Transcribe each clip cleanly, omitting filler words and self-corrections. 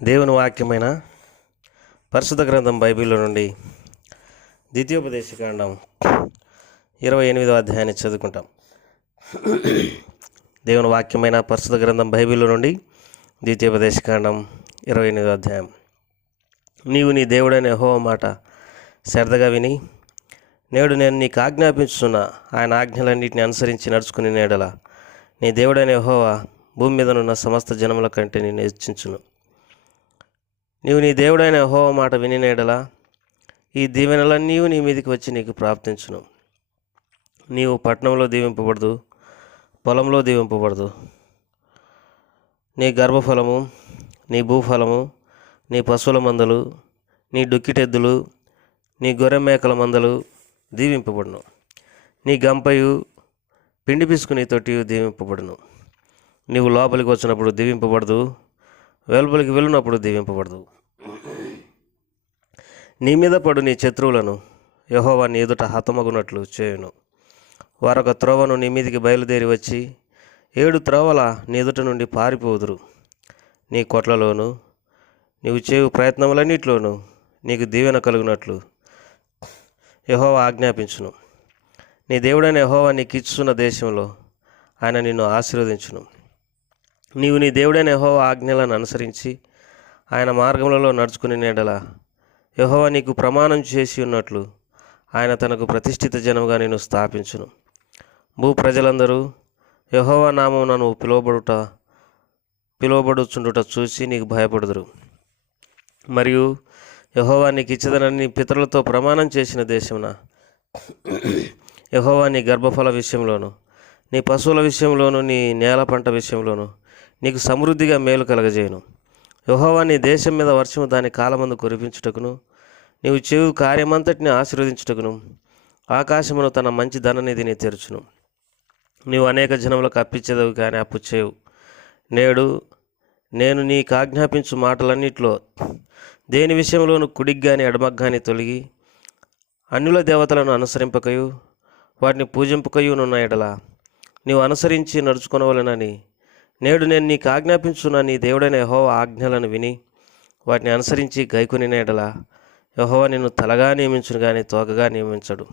దేవుని వాక్యమైన పరిశుద్ధ గ్రంథం బైబిల్లో నుండి ద్వితీయోపదేశకాండం 28వ అధ్యాయాన్ని చదువుకుంటాం. దేవుని వాక్యమైన పరిశుద్ధ గ్రంథం బైబిల్లో నుండి ద్వితీయోపదేశకాండం 28వ అధ్యాయం. నీవు నీ దేవుడైన యెహోవా మాట శ్రద్ధగా విని నేడు నేను నీకు ఆజ్ఞాపించుతున్న ఆయన ఆజ్ఞలన్నింటిని అనుసరించి నడుచుకుని నేడల నీ దేవుడైన యెహోవా భూమి మీదనున్న సమస్త జనముల కంటే నిన్ను హెచ్చించును. నీవు నీ దేవుడైన యెహోవా మాట వినినేడలా ఈ దీవెనలన్నీ నీ మీదికి వచ్చి నీకు ప్రాప్తించును. నీవు పట్టణంలో దీవింపబడదు, పొలంలో దీవింపబడదు. నీ గర్భఫలము, నీ భూఫలము, నీ పశువుల మందలు, నీ డుక్కిటెద్దులు, నీ గొర్రె మేకల మందలు దీవింపబడును. నీ గంపయు పిండి పిసుకుని తొట్టియు దీవింపబడును. నీవు లోపలికి వచ్చినప్పుడు దీవింపబడదు, వెలుపలికి వెళ్ళినప్పుడు దీవింపబడదు. నీ మీద పడు నీ శత్రువులను యెహోవా నీ ఎదుట హతమగునట్లు చేయును. వారొక త్రోవను నీ మీదికి బయలుదేరి వచ్చి 7 త్రోవల నీ ఎదుట నుండి పారిపోదురు. నీ కొట్లలోను నీవు చేయు ప్రయత్నములన్నిటిలోనూ నీకు దీవెన కలుగునట్లు యెహోవా ఆజ్ఞాపించును. నీ దేవుడైన యెహోవా నీకు ఇచ్చున్న దేశంలో ఆయన నిన్ను ఆశీర్వదించును. నీవు నీ దేవుడైన యెహోవా ఆజ్ఞలను అనుసరించి ఆయన మార్గములలో నడుచుకుని నేడల యెహోవా నీకు ప్రమాణం చేసి ఉన్నట్లు ఆయన తనకు ప్రతిష్ఠిత జనముగా నిన్ను స్థాపించును. భూ ప్రజలందరూ యెహోవా నామమున నువ్వు పిలువబడుచుండుట చూసి నీకు భయపడుదురు. మరియు యెహోవా నీకు ఇచ్చదనని నీ పితరులతో ప్రమాణం చేసిన దేశమున యెహోవా నీ గర్భఫల విషయంలోను, నీ పశువుల విషయంలోను, నీ నేల పంట విషయంలోను నీకు సమృద్ధిగా మేలు కలగజేయును. యెహోవా నీ దేశం మీద వర్షము దాని కాలమందు కురిపించుటకును, నీవు చేయు కార్యమంతటిని ఆశీర్వదించుటకును ఆకాశమును తన మంచి ధననిధిని తెరుచును. నీవు అనేక జనములకు అప్పిచ్చేదవు కానీ అప్పు చేయవు. నేడు నేను నీకు ఆజ్ఞాపించు మాటలన్నిటిలో దేని విషయంలోనూ కుడికి కానీ ఎడమకు కానీ తొలగి అన్యుల దేవతలను అనుసరింపకయు వాటిని పూజింపకయునున్న ఎడల నీవు అనుసరించి నడుచుకొనవలెనని నేడు నేను నీకు ఆజ్ఞాపించున్న నీ దేవుడైన యెహోవా ఆజ్ఞలను విని వాటిని అనుసరించి గైకొని ఎడల యెహోవా నిన్ను తలగా నియమించును కానీ తోకగా నియమించడు.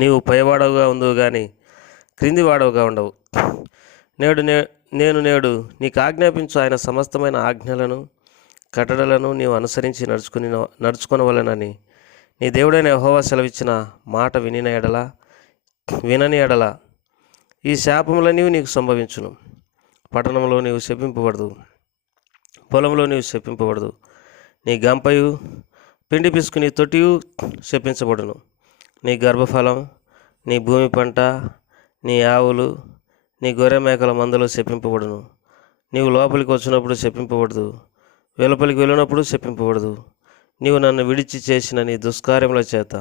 నీవు పైవాడవుగా ఉందువు కానీ క్రింది వాడవుగా ఉండవు. నేడు నీకు ఆజ్ఞాపించు ఆయన సమస్తమైన ఆజ్ఞలను కట్టడలను నీవు అనుసరించి నడుచుకొనవలెనని నీ దేవుడైన యెహోవా సెలవిచ్చిన మాట వినని ఎడల ఈ శాపములన్నీ నీకు సంభవించును. పట్టణంలో నీవు శపింపబడదు, పొలంలో నీవు శపింపబడదు. నీ గంపయు పిండి పిసుకుని తొట్టియు శపించబడును. నీ గర్భఫలం, నీ భూమి పంట, నీ ఆవులు, నీ గొర్రె మేకల మందలు శపింపబడును. నీవు లోపలికి వచ్చినప్పుడు శపింపబడదు, వెలుపలికి వెళ్ళినప్పుడు శపింపబడదు. నీవు నన్ను విడిచి చేసిన నీ దుష్కార్యముల చేత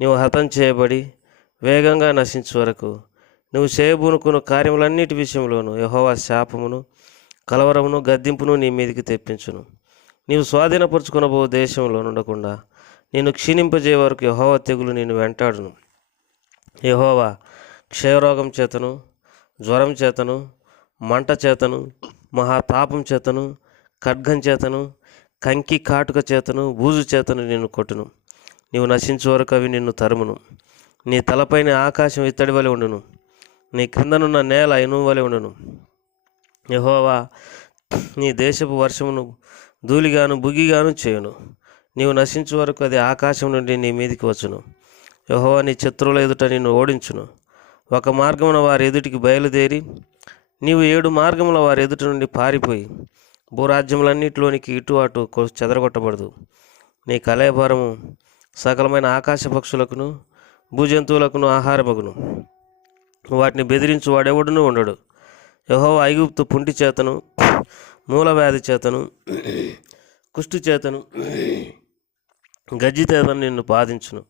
నీవు హతం చేయబడి వేగంగా నశించు వరకు నువ్వు చేయబూనుకున్న కార్యములన్నిటి విషయంలోనూ యెహోవా శాపమును, కలవరమును, గద్దింపును నీ మీదికి తెప్పించును. నీవు స్వాధీనపరుచుకునబో దేశంలో ఉండకుండా నేను క్షీణింపజేయ వరకు యెహోవా తెగులు నేను వెంటాడును. యెహోవా క్షయరోగం చేతను, జ్వరం చేతను, మంట చేతను, మహాతాపం చేతను, ఖడ్గం చేతను, కంకి కాటుక చేతను, బూజు చేతను నిన్ను కొట్టును. నీవు నశించే వరకు అవి నిన్ను తరుమును. నీ తలపైన ఆకాశం ఇత్తడి వలె ఉండును, నీ క్రిందనున్న నేల ఇనుము వలె ఉండును. యెహోవా నీ దేశపు వర్షమును ధూళిగాను బుగ్గిగాను చేయును. నీవు నశించే వరకు అది ఆకాశం నుండి నీ మీదికి వచ్చును. యెహోవా నీ శత్రువుల ఎదుట నిన్ను ఓడించును. ఒక మార్గమున వారి ఎదుటికి బయలుదేరి నీవు 7 మార్గముల వారి ఎదుట నుండి పారిపోయి భూరాజ్యములన్నిటిలోనికి ఇటు అటు చెదరగొట్టబడదు. నీ కళేభారము సకలమైన ఆకాశ పక్షులకును భూజంతువులకును ఆహారమగును. వాటిని బెదిరించు వాడెవడునూ ఉండడు. యెహోవా ఐగుప్తు పుంటి చేతను, మూలవ్యాధి చేతను, కుష్టు చేతను, గజ్జి చేతను నిన్ను బాధించును.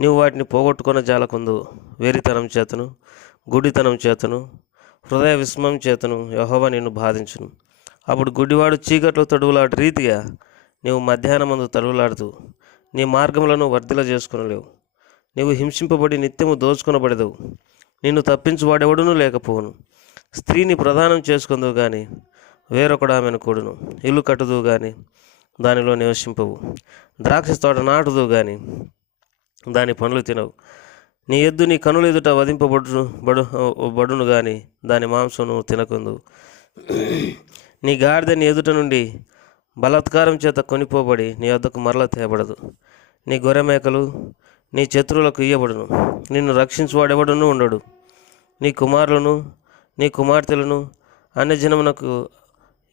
నీవు వాటిని పోగొట్టుకున్న జాలకుందు. వెరితనం చేతను, గుడితనం చేతను, హృదయ విస్మయం చేతను యెహోవా నిన్ను బాధించును. అప్పుడు గుడ్డివాడు చీకట్లో తడువులాడు రీతిగా నీవు మధ్యాహ్నమందు తడువులాడుతూ నీ మార్గములను వర్ధిల చేసుకునలేవు. నీవు హింసింపబడి నిత్యము దోచుకునబడేదవు. నిన్ను తప్పించువాడెవడునూ లేకపోవును. స్త్రీని ప్రదానం చేసుకుందువు కానీ వేరొకడు ఆమెను కూడును. ఇల్లు కట్టుదు గాని దానిలో నివసింపవు, ద్రాక్ష తోట నాటుదు గాని దాని పండ్లు తినవు. నీ ఎద్దు నీ కనుల ఎదుట బడును గాని దాని మాంసం నువ్వు తినకుందు. నీ గాడిద నీ ఎదుట నుండి బలాత్కారం చేత కొనిపోబడి నీ వద్దకు మరల తేబడదు. నీ గొర్రె మేకలు నీ శత్రువులకు ఇయ్యబడును, నిన్ను రక్షించువాడెవడునూ ఉండడు. నీ కుమారులను నీ కుమార్తెలను అన్యజనమునకు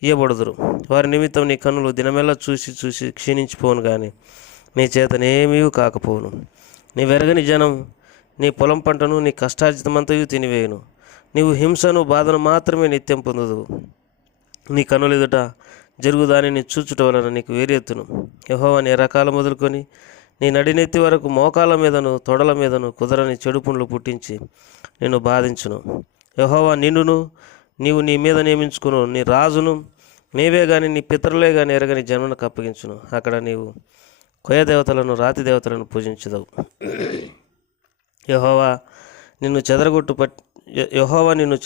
ఇయ్యబడుదురు. వారి నిమిత్తం నీ కన్నులు దినమెల్లా చూసి చూసి క్షీణించిపోవును గాని నీ చేతనేమీ కాకపోవును. నీ వెరగని జనం నీ పొలం పంటను నీ కష్టార్జితమంతయు తినివేయును. నీవు హింసను బాధను మాత్రమే నిత్యం పొందుదువు. నీ కన్నుల ఎదుట జరుగు దానిని చూచుట వలన నీకు వేరెత్తును. యెహోవా నీ రకాల మొదలుకొని నీ నడినెత్తి వరకు మోకాళ్ళ మీదను తొడల మీదను కుదరని చెడు పుండ్లు పుట్టించి నిన్ను బాధించును. యెహోవా నిన్నును నీవు నీ మీద నియమించుకును నీ రాజును నీవే గాని నీ పితరులే గాని ఎరగని జన్మకు అప్పగించును. అక్కడ నీవు కొయ్య దేవతలను రాతి దేవతలను పూజించదవు. యెహోవా నిన్ను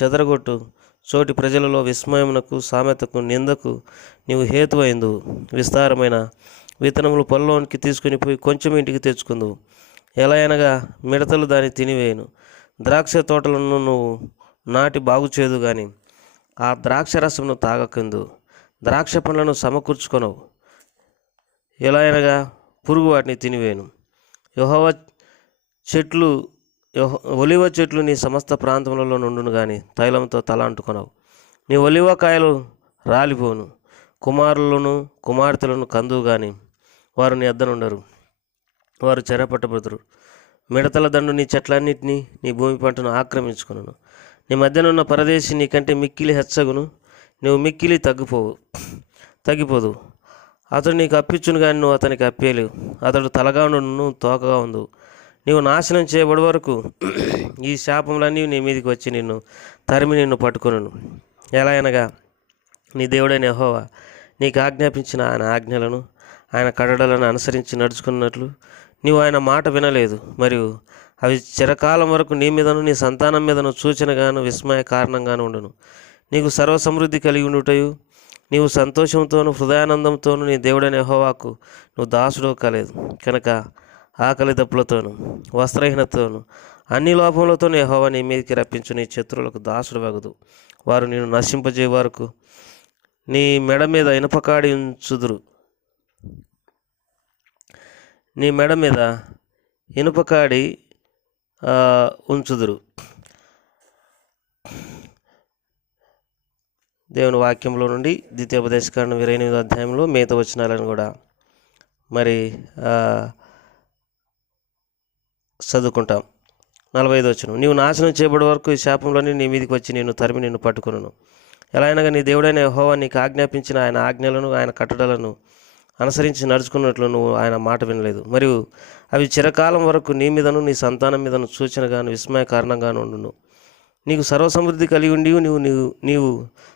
చెదరగొట్టు చోటి ప్రజలలో విస్మయమునకు సామెతకు నిందకు నీవు హేతువైందువు. విస్తారమైన విత్తనములు పొలంలోనికి తీసుకుని పోయి కొంచెం ఇంటికి తెచ్చుకుందువు. ఎలా అనగా మిడతలు దాన్ని తినివేయును. ద్రాక్ష తోటలను నువ్వు నాటి బాగు చేయదు గాని ఆ ద్రాక్ష రసమును తాగకుందు. ద్రాక్ష పండ్లను సమకూర్చుకొనవు. ఎలా అనగా పురుగు వాటిని తినివేయును. ఒలివ చెట్లు నీ సమస్త ప్రాంతములలో నుండును గాని తైలంతో తల అంటుకొనవు. నీ ఒలివ కాయలు రాలిపోను. కుమారులను కుమార్తెలను కందువు గాని వారు నీ వద్దనుండరు, వారు చెరపట్టబడుదురు. మిడతల దండు నీ చెట్లన్నిటినీ నీ భూమి పంటను ఆక్రమించుకును. నీ మధ్యనున్న పరదేశి నీకంటే మిక్కిలి హెచ్చగును, నువ్వు మిక్కిలి తగ్గిపోదు. అతడు నీకు అప్పించును కానీ నువ్వు అతనికి అప్పేయలేవు. అతడు తలగా ఉండు, నువ్వు తోకగా ఉండు. నీవు నాశనం చేయబడి వరకు ఈ శాపములన్నీ నీ మీదకి వచ్చి నిన్ను తరిమి నిన్ను పట్టుకొనును. ఎలా అనగా నీ దేవుడైన యెహోవా నీకు ఆజ్ఞాపించిన ఆయన ఆజ్ఞలను ఆయన కట్టడలను అనుసరించి నడుచుకున్నట్లు నీవు ఆయన మాట వినలేదు. మరియు అవి చిరకాలం వరకు నీ మీదను నీ సంతానం మీదను సూచనగాను విస్మయ కారణంగాను ఉండును. నీకు సర్వసమృద్ధి కలిగి ఉండుటయు నీవు సంతోషంతోను హృదయానందంతోను నీ దేవుడైన యెహోవాకు నువ్వు దాసుడు కాలేదు కనుక ఆకలి దప్పులతోను వస్త్రహీనతతోను అన్ని లోపములతోనూ యెహోవా నీ మీదకి రప్పించు. నీ శత్రువులకు దాసుడు వగదు. వారు నిన్ను నశింపజే వరకు నీ మెడ మీద ఇనుపకాడి ఉంచుదురు. నీ మెడ మీద ఇనుపకాడి ఉంచుదురు. దేవుని వాక్యంలో నుండి ద్వితీయోపదేశకాండం 28వ అధ్యాయంలో మిగతా వచనాలను కూడా మరి చదువుకుంటాం. 45వ వచనం, నీవు నాశనం చేయబడే వరకు ఈ శాపంలోని నీ మీదకి వచ్చి నిన్ను తరిమి నిన్ను పట్టుకొనును. ఎలా అయినగా నీ దేవుడైన యెహోవా నీకు ఆజ్ఞాపించిన ఆయన ఆజ్ఞలను ఆయన కట్టడలను అనుసరించి నడుచుకున్నట్లు నువ్వు ఆయన మాట వినలేదు. మరియు అవి చిరకాలం వరకు నీ మీదను నీ సంతానం మీదను సూచనగాను విస్మయ కారణంగాను ఉండును. నీకు సర్వసమృద్ధి కలిగి ఉండి నీవు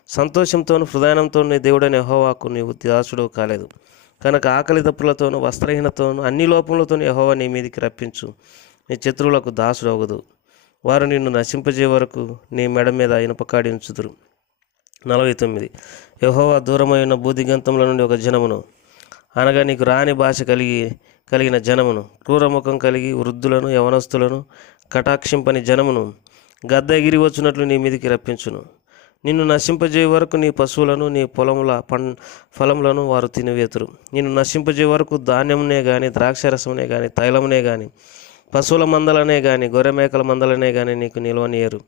సంతోషంతోను హృదయానంతో నీ దేవుడైన యెహోవాకు నీవు దాసుడు కాలేదు కనుక ఆకలి దప్పులతోనూ వస్త్రహీనతోనూ అన్ని లోపములతోనూ యెహోవా నీ మీదికి రప్పించు. నీ శత్రువులకు దాసుడు అవ్వదు. వారు నిన్ను నశింపజే వరకు నీ మెడ మీద ఇనుపకాడి ఉంచుదురు. 49, యెహోవా దూరమైన భూదిగంతముల నుండి ఒక జనమును అనగా నీకు రాని భాష కలిగిన జనమును, క్రూరముఖం కలిగి వృద్ధులను యవనస్తులను కటాక్షింపని జనమును గద్ద ఎగిరి వచ్చినట్లు నీ మీదికి రప్పించును. నిన్ను నశింపజే వరకు నీ పశువులను నీ పొలముల ఫలములను వారు తినివేతురు. నిన్ను నశింపజే వరకు ధాన్యమునే గాని ద్రాక్షరసమునే గాని తైలమునే గాని పశువుల మందలనే గాని గొర్రె మేకల మందలనే గాని నీకు నిల్వనీయరు.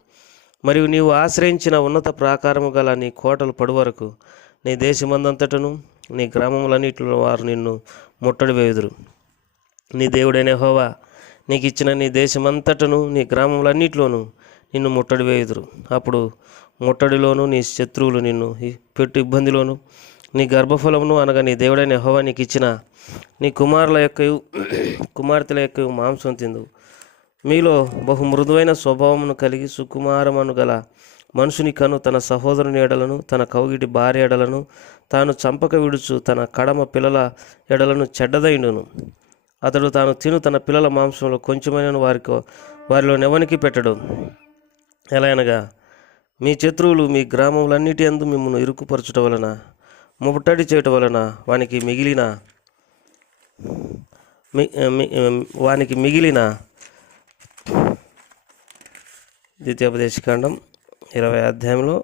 మరియు నీవు ఆశ్రయించిన ఉన్నత ప్రాకారము గల నీ కోటలు పడు వరకు నీ దేశమందంతటను నీ గ్రామములన్నిటిలో వారు నిన్ను ముట్టడి వేయుదురు. నీ దేవుడైన యెహోవా నీకు ఇచ్చిన నీ దేశమంతటను నీ గ్రామములన్నిటిలోనూ నిన్ను ముట్టడి వేయుదురు. అప్పుడు ముట్టడిలోను నీ శత్రువులు నిన్ను పెట్టు ఇబ్బందిలోను నీ గర్భఫలమును అనగా నీ దేవుడైన యెహోవా నీకు ఇచ్చిన నీ కుమార్తెల యొక్క మాంసం తిందు. మీలో బహు మృదువైన స్వభావమును కలిగి సుకుమారమును గల మనుషుని కను తన సహోదరుని ఎడలను తన కౌగిటి భార్య ఎడలను తాను చంపక విడుచు తన కడమ పిల్లల ఎడలను చెడ్డదైండును. అతడు తాను తిను తన పిల్లల మాంసంలో కొంచెమైన వారిలో నెవనికి పెట్టడు. ఎలా అనగా మీ శత్రువులు మీ గ్రామములన్నిటి యందు మిమ్మల్ని ఇరుకుపరచుట వలన ముట్టడి చేయటం వలన వానికి మిగిలిన ద్వితీయోపదేశకాండం 20 అధ్యాయంలో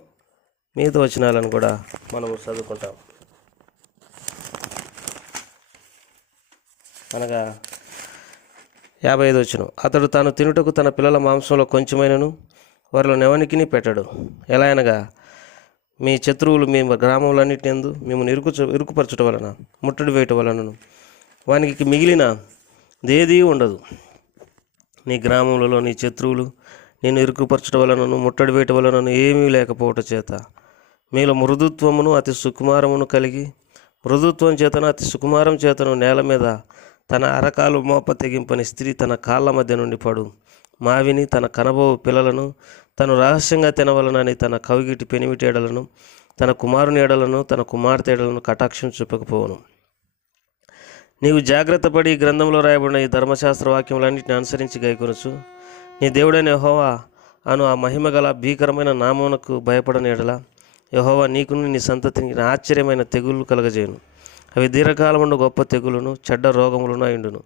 మిగతా వచనాలను కూడా మనము చదువుకుంటాం. అనగా 55 వచనం, అతడు తాను తినుటకు తన పిల్లల మాంసంలో కొంచెమైనను వారిలో నెవనికిని పెట్టడు. ఎలా అనగా మీ శత్రువులు మీ గ్రామములన్నిటి యందు మిమ్మల్ని ఇరుకుపరచుట వలన ముట్టడి వేయటం వలనను వానికి మిగిలిన దేదీ ఉండదు. నీ గ్రామములలో నీ శత్రువులు నేను ఇరుకుపరచడం వలనను ముట్టడి వేయటం వలనను ఏమీ లేకపోవట చేత మీలో మృదుత్వమును అతి సుకుమారమును కలిగి మృదుత్వం చేతను అతి సుకుమారం చేతను నేల మీద తన అరకాలు మోప తెగింపని స్త్రీ తన కాళ్ళ మధ్య నుండి పడు మావిని తన కనబోవు పిల్లలను తను రహస్యంగా తినవలనని తన కవిగిటి పెనిమిటేడలను తన కుమారుని ఏడలను తన కుమార్తె ఏడలను కటాక్షం చూపకపోవను. నీవు జాగ్రత్త పడి ఈ గ్రంథంలో రాయబడిన ఈ ధర్మశాస్త్ర వాక్యములన్నింటిని అనుసరించి గైకొనచ్చు నీ దేవుడైన యెహోవా అను ఆ మహిమగల భీకరమైన నామమునకు భయపడని ఎడల యెహోవా నీకును నీ సంతతికి ఆశ్చర్యమైన తెగుళ్ళు కలగజేయును. అవి దీర్ఘకాలముండు గొప్ప తెగులును చెడ్డ రోగములను అయిండును.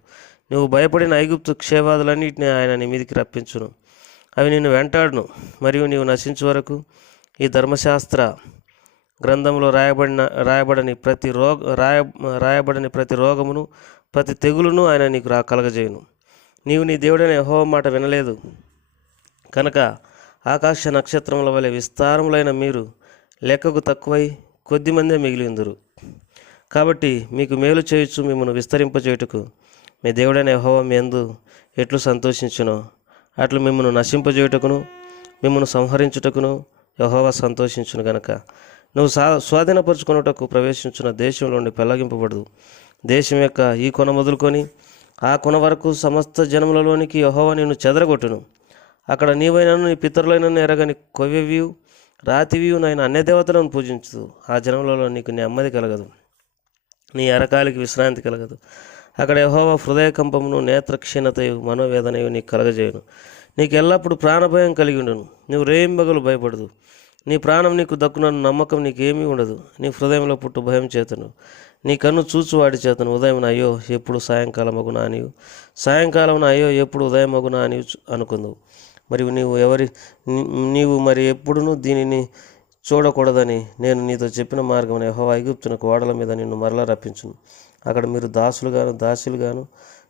నువ్వు భయపడిన ఐగుప్తు క్షేవాదులన్నింటినీ ఆయన నీ మీదికి రప్పించును. అవి నిన్ను వెంటాడును. మరియు నీవు నశించు వరకు ఈ ధర్మశాస్త్ర గ్రంథంలో రాయబడని ప్రతి రోగమును ప్రతి తెగులును ఆయన నీకు కలగజేయును. నీవు నీ దేవుడైన యెహోవా మాట వినలేదు కనుక ఆకాశ నక్షత్రముల వలె విస్తారములైన మీరు లెక్కకు తక్కువై కొద్దిమందే మిగిలి ఉందురు. కాబట్టి మీకు మేలు చేయొచ్చు మిమ్మల్ని విస్తరింపజేయుటకు మీ దేవుడైన యెహోవా మీ యందు ఎట్లు సంతోషించునో అట్లు మిమ్మల్ని నశింపజేయుటకును మిమ్మల్ని సంహరించుటకును యెహోవా సంతోషించును గనక నువ్వు స్వాధీనపరుచుకొనుటకు ప్రవేశించిన దేశంలో నుండి పెళ్ళగింపబడదు. దేశం యొక్క ఈ కొన మొదలుకొని ఆ కొన వరకు సమస్త జనములలోనికి యెహోవా నిన్ను చెదరగొట్టును. అక్కడ నీవైనను నీ పితరులైనను ఎరగని కొవ్యవియు రాతివియు నాయన అన్యదేవతలను పూజించు. ఆ జనములలో నీకు నెమ్మది కలగదు, నీ అరకాలికి విశ్రాంతి కలగదు. అక్కడ యెహోవా హృదయకంపమును నేత్రక్షీణతయు మనోవేదనయు నీకు కలగజేయును. నీకు ఎల్లప్పుడూ ప్రాణభయం కలిగి ఉండును. నీవు రేయింబగలు భయపడదు. నీ ప్రాణం నీకు దక్కునన్న నమ్మకం నీకేమీ ఉండదు. నీ హృదయంలో పుట్టు భయం చేతను నీ కన్ను చూచువాడి చేతను ఉదయం అయ్యో ఎప్పుడు సాయంకాలం మగునా అనియు సాయంకాలం అయ్యో ఎప్పుడు ఉదయం మగునా అని అనుకుందావు. మరియు నీవు మరి ఎప్పుడునూ దీనిని చూడకూడదని నేను నీతో చెప్పిన మార్గం యెహోవా ఐగుప్తునకు ఓడల మీద నిన్ను మరలా రప్పించును. అక్కడ మీరు దాసులుగాను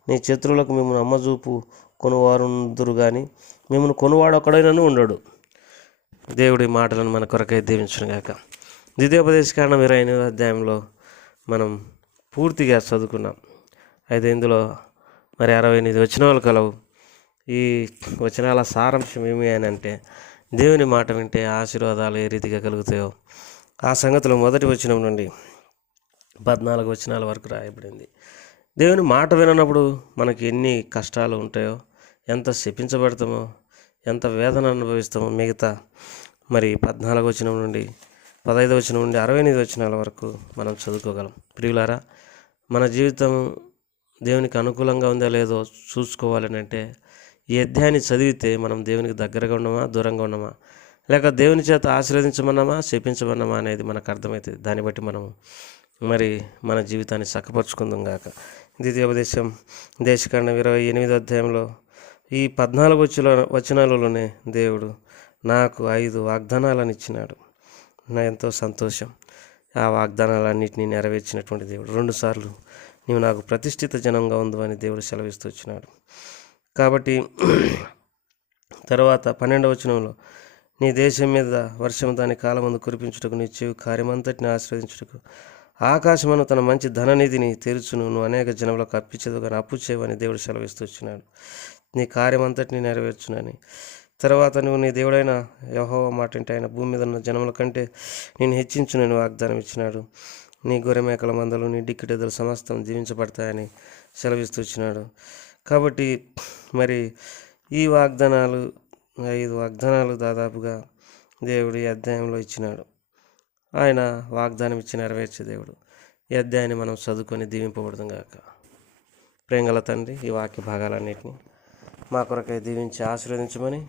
నీ శత్రువులకు మిమ్మల్ని అమ్మజూపు కొనువారుందురు కానీ మిమ్మల్ని కొనువాడు ఒకడైనను ఉండడు. దేవుడి మాటలను మన కొరకై దీవించును గాక. ద్వితీయోపదేశకాండం 28వ అధ్యాయంలో మనం పూర్తిగా చదువుకున్నాం. అయితే ఇందులో మరి 68 వచనాలు కలవు. ఈ వచనాల సారాంశం ఏమి అని అంటే దేవుని మాట వింటే ఆశీర్వాదాలు ఏ రీతిగా కలుగుతాయో ఆ సంగతులు మొదటి వచనం నుండి 14 వచనాల వరకు రాయబడింది. దేవుని మాట విననప్పుడు మనకి ఎన్ని కష్టాలు ఉంటాయో, ఎంత శపించబడతామో, ఎంత వేదన అనుభవిస్తామో మిగతా మరి 14 వచనం నుండి 15 వచనం నుండి 68 వచనాల వరకు మనం చదువుకోగలం. ప్రియులారా, మన జీవితం దేవునికి అనుకూలంగా ఉందా లేదో చూసుకోవాలని అంటే ఈ అధ్యాయాన్ని చదివితే మనం దేవునికి దగ్గరగా ఉన్నామా, దూరంగా ఉన్నామా, లేక దేవుని చేత ఆశీర్వదించమన్నామా, శపించమన్నామా అనేది మనకు అర్థమవుతుంది. దాన్ని బట్టి మనం మరి మన జీవితాన్ని చక్కపరుచుకుందాం గాక. ద్వితీయోపదేశకాండం 28వ అధ్యాయంలో ఈ 14 వచనాలలోనే దేవుడు నాకు 5 వాగ్దానాలను ఇచ్చినాడు. నా ఎంతో సంతోషం. ఆ వాగ్దానాలన్నింటినీ నెరవేర్చినటువంటి దేవుడు. 2 సార్లు నీవు నాకు ప్రతిష్ఠిత జనంగా ఉందు అని దేవుడు సెలవిస్తూ వచ్చినాడు. కాబట్టి తర్వాత 12వ వచనంలో నీ దేశం మీద వర్షం దాని కాలమందు కురిపించుటకు నీ చెవి కార్యమంతటిని ఆశీర్వదించుటకు ఆకాశమును తన మంచి ధననిధిని తెరుచును, నువ్వు అనేక జనములకు అప్పిచ్చేదు కానీ అప్పు చేయవని దేవుడు సెలవిస్తూ వచ్చినాడు. నీ కార్యమంతటిని నెరవేర్చునని. తర్వాత నువ్వు నీ దేవుడైన యెహోవా మాట అంటే ఆయన భూమి మీద ఉన్న జనముల కంటే నేను హెచ్చించునని వాగ్దానం ఇచ్చినాడు. నీ గొర్రె మేకల మందలు నీ డిక్కిటెదలు సమస్తం జీవించబడతాయని సెలవిస్తూ వచ్చినాడు. కాబట్టి మరి ఈ 5 వాగ్దానాలు దాదాపుగా దేవుడు ఈ అధ్యాయంలో ఇచ్చినాడు. ఆయన వాగ్దానం ఇచ్చి నెరవేర్చే దేవుడు. ఈ అధ్యాయాన్ని మనం చదువుకొని దీవింపబడదాం గాక. ప్రేంగల తండ్రి, ఈ వాక్య భాగాలన్నింటినీ మా కొరకై దీవించి ఆశీర్వదించమని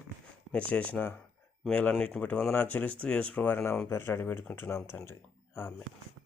మీరు చేసిన మేలన్నిటిని బట్టి వందనాలు చెల్లిస్తూ యేసుప్రభు వారి నామం పేరిట అడిగి పెట్టుకుంటున్నాం తండ్రి. ఆమేన్.